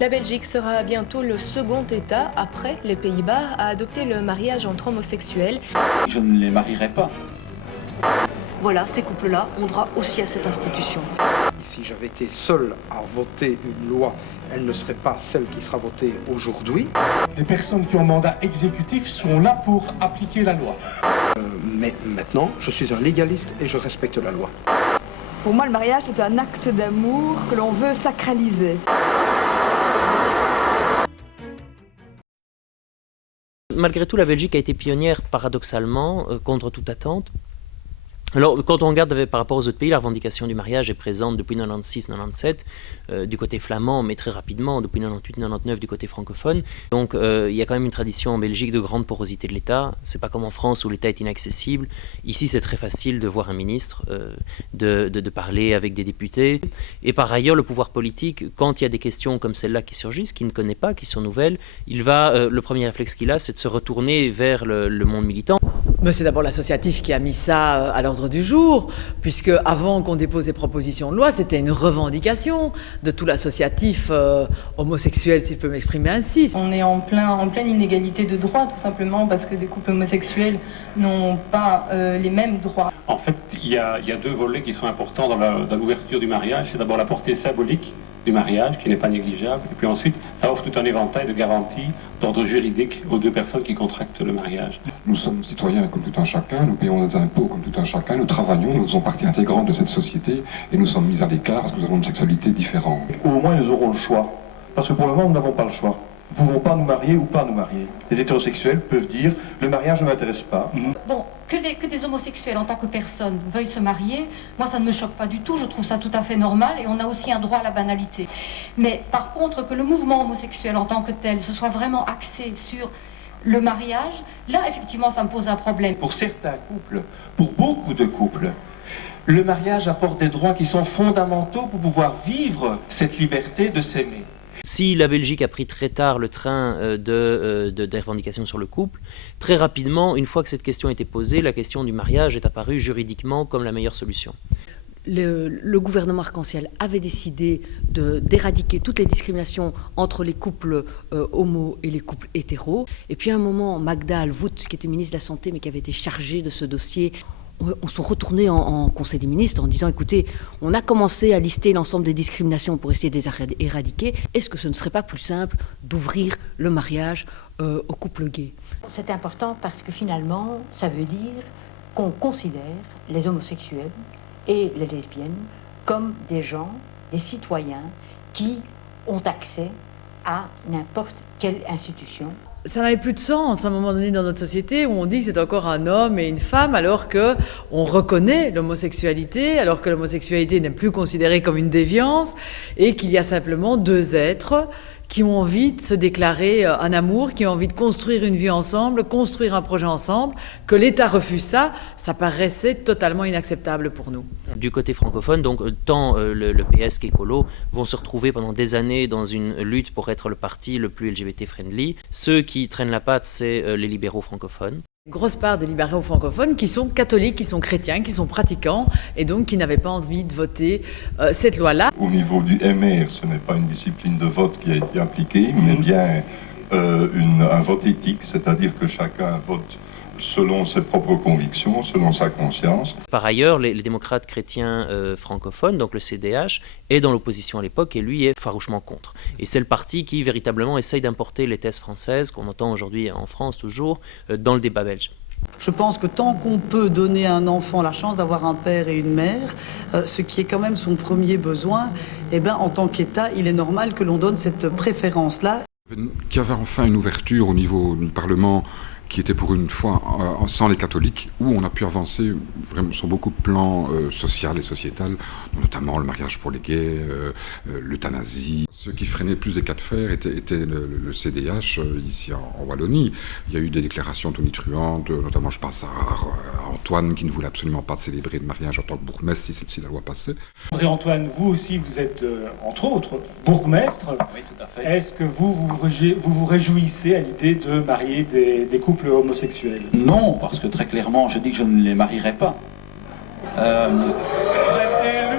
La Belgique sera bientôt le second État, après les Pays-Bas, à adopter le mariage entre homosexuels. Je ne les marierai pas. Voilà, ces couples-là ont droit aussi à cette institution. Si j'avais été seul à voter une loi, elle ne serait pas celle qui sera votée aujourd'hui. Les personnes qui ont mandat exécutif sont là pour appliquer la loi. Mais maintenant, je suis un légaliste et je respecte la loi. Pour moi, le mariage est un acte d'amour que l'on veut sacraliser. Malgré tout, la Belgique a été pionnière, paradoxalement, contre toute attente. Alors, quand on regarde par rapport aux autres pays, la revendication du mariage est présente depuis 96-97 du côté flamand, mais très rapidement, depuis 98-99 du côté francophone. Donc, il y a quand même une tradition en Belgique de grande porosité de l'État. C'est pas comme en France où l'État est inaccessible. Ici, c'est très facile de voir un ministre, de parler avec des députés. Et par ailleurs, le pouvoir politique, quand il y a des questions comme celle-là qui surgissent, qu'il ne connaît pas, qui sont nouvelles, le premier réflexe qu'il a, c'est de se retourner vers le monde militant. Mais c'est d'abord l'associatif qui a mis ça à l'ordre du jour, puisque avant qu'on dépose des propositions de loi, c'était une revendication de tout l'associatif homosexuel, si je peux m'exprimer ainsi. On est en pleine inégalité de droits, tout simplement parce que des couples homosexuels n'ont pas les mêmes droits. En fait, il y a deux volets qui sont importants dans l'ouverture du mariage. C'est d'abord la portée symbolique du mariage, qui n'est pas négligeable, et puis ensuite, ça offre tout un éventail de garanties d'ordre juridique aux deux personnes qui contractent le mariage. Nous sommes citoyens comme tout un chacun, nous payons des impôts comme tout un chacun, nous travaillons, nous faisons partie intégrante de cette société, et nous sommes mis à l'écart parce que nous avons une sexualité différente. Au moins, nous aurons le choix, parce que pour le moment, nous n'avons pas le choix. Nous ne pouvons pas nous marier ou pas nous marier. Les hétérosexuels peuvent dire « le mariage ne m'intéresse pas ». Bon, que des homosexuels en tant que personne veuillent se marier, moi ça ne me choque pas du tout, je trouve ça tout à fait normal et on a aussi un droit à la banalité. Mais par contre, que le mouvement homosexuel en tant que tel se soit vraiment axé sur le mariage, là effectivement ça me pose un problème. Pour certains couples, pour beaucoup de couples, le mariage apporte des droits qui sont fondamentaux pour pouvoir vivre cette liberté de s'aimer. Si la Belgique a pris très tard le train des revendications sur le couple, très rapidement, une fois que cette question a été posée, la question du mariage est apparue juridiquement comme la meilleure solution. Le gouvernement arc-en-ciel avait décidé d'éradiquer toutes les discriminations entre les couples homo et les couples hétéros. Et puis à un moment, Magda Alvoet, qui était ministre de la Santé mais qui avait été chargée de ce dossier, on s'est retourné en Conseil des ministres en disant, écoutez, on a commencé à lister l'ensemble des discriminations pour essayer de les éradiquer. Est-ce que ce ne serait pas plus simple d'ouvrir le mariage aux couples gays? C'est important parce que finalement, ça veut dire qu'on considère les homosexuels et les lesbiennes comme des gens, des citoyens qui ont accès à n'importe quelle institution. Ça n'avait plus de sens à un moment donné dans notre société où on dit que c'est encore un homme et une femme alors qu'on reconnaît l'homosexualité, alors que l'homosexualité n'est plus considérée comme une déviance et qu'il y a simplement deux êtres qui ont envie de se déclarer un amour, qui ont envie de construire une vie ensemble, construire un projet ensemble. Que l'État refuse ça, ça paraissait totalement inacceptable pour nous. Du côté francophone, donc, tant le PS qu'Écolo vont se retrouver pendant des années dans une lutte pour être le parti le plus LGBT-friendly. Ceux qui traînent la patte, c'est les libéraux francophones. Une grosse part des libéraux francophones qui sont catholiques, qui sont chrétiens, qui sont pratiquants et donc qui n'avaient pas envie de voter cette loi-là. Au niveau du MR, ce n'est pas une discipline de vote qui a été appliquée, mais bien un vote éthique, c'est-à-dire que chacun vote selon ses propres convictions, selon sa conscience. Par ailleurs, les démocrates chrétiens francophones, donc le CDH, est dans l'opposition à l'époque et lui est farouchement contre. Et c'est le parti qui véritablement essaye d'importer les thèses françaises, qu'on entend aujourd'hui en France toujours, dans le débat belge. Je pense que tant qu'on peut donner à un enfant la chance d'avoir un père et une mère, ce qui est quand même son premier besoin, eh ben, en tant qu'État, il est normal que l'on donne cette préférence-là. Qu'il y avait enfin une ouverture au niveau du Parlement qui était pour une fois sans les catholiques, où on a pu avancer vraiment sur beaucoup de plans social et sociétal, notamment le mariage pour les gays, l'euthanasie. Ce qui freinait plus des cas de fer était le CDH ici en Wallonie. Il y a eu des déclarations tonitruantes, notamment je pense à Antoine qui ne voulait absolument pas célébrer le mariage en tant que bourgmestre si la loi passait. André-Antoine, vous aussi, vous êtes, entre autres, bourgmestre. Oui, tout à fait. Est-ce que vous vous réjouissez à l'idée de marier des couples homosexuels? Non, parce que très clairement, je dis que je ne les marierai pas. Vous êtes élu.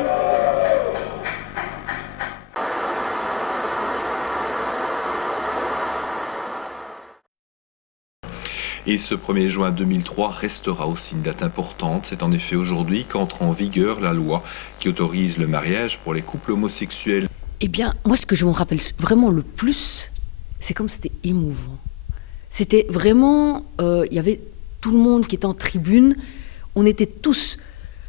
Et ce 1er juin 2003 restera aussi une date importante. C'est en effet aujourd'hui qu'entre en vigueur la loi qui autorise le mariage pour les couples homosexuels. Eh bien, moi, ce que je me rappelle vraiment le plus, c'est comme c'était émouvant. C'était vraiment... Il y avait tout le monde qui était en tribune. On était tous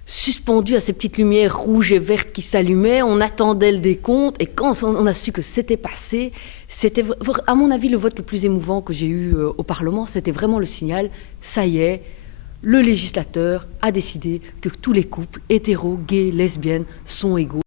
suspendus à ces petites lumières rouges et vertes qui s'allumaient. On attendait le décompte. Et quand on a su que c'était passé, c'était, à mon avis, le vote le plus émouvant que j'ai eu au Parlement. C'était vraiment le signal. Ça y est, le législateur a décidé que tous les couples hétéros, gays, lesbiennes sont égaux.